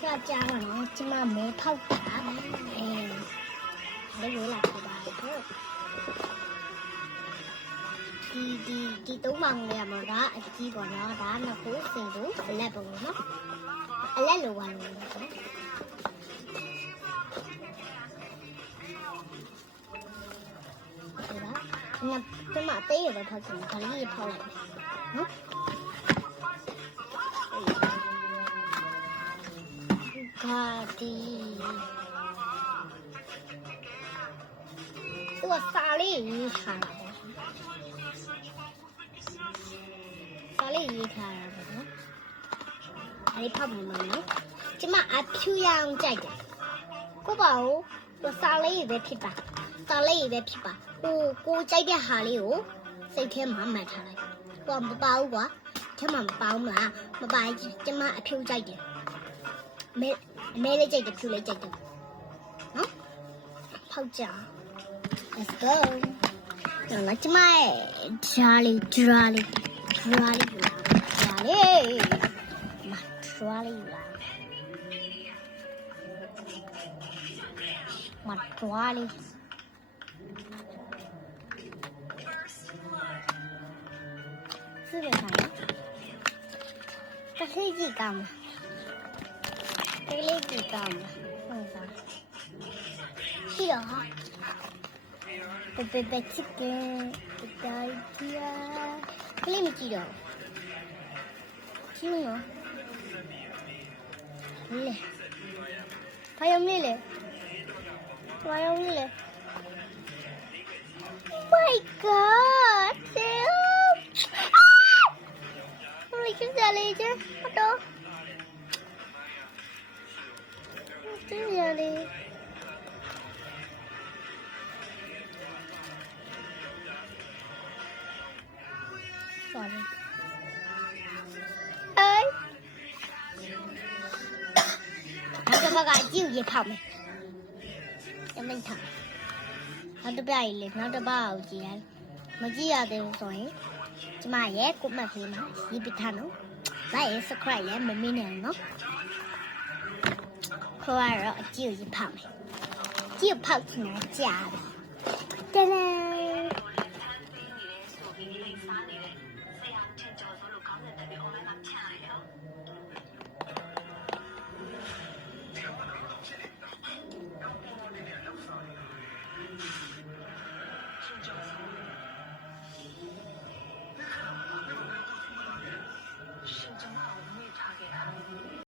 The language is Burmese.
叫家人今晚没泡茶，还有啦，对吧？ဒီသုံးပေါင်လေးရမှာဒါအကြီးပေါ့နော်ဒါကနှစ်ခုစင်ကိုအလက်ပေါ့နော်အလက်လိုပါလို့နော်ဒီကဒီမှာတေးရတော့ဖောက်ချင်တယ်ဒါလေးဖောက်လိုက်နော်ကာဒီသူကစာလေးရေးထားတာစာလေးရေးထားတာပေါ့နော်အဲဒီဖောက်မှုလို့နော်ကျမအဖြူရောင်ကြိုက်တယ်ကိုပါဦးစာလေးရေးပဲဖြစ်ပါစာလေးရေးပဲဖြစ်ပါကိုကြိုက်တဲ့ဟာလေးကိုစိတ်ထဲမှာမှတ်ထားလိုက်ကိုမပါဘူးကွာထဲမှာမပါဘူးမလားမပါကျမအဖြူကြိုက်တယ်မဲလေးကြိုက်တယ်ဖြူလေးကြိုက်တယ်နော်ဖောက်ကြ let's go တော့ကျမရဲ့ဂျာလေးမထရွာလေးယူလာမထရွာလေး是不是这是几缸吗？这里几缸吗？问一下。是的哈。Baby chicken, idea. 这里没几的。几呢？没。还有没嘞？还有没嘞 ？My God! Cái giờ đi chứ bắt đầu cái giờ đi rồi ơi nó cho bác gái chịu gì phòng này cho mình thẳng nó cho bác ấy nó cho bao gì đấy mà chỉ là đều rồiကျမရဲ့ကိုမဖေးမှာရေးပထားနော် like and subscribe ရဲ့မမေ့နဲ့နော်ခေါ်ရတော့အကြည့်ကိုဖောက်မယ်ကြည့်ဖောက်ချင်တာကြာပြီတန်း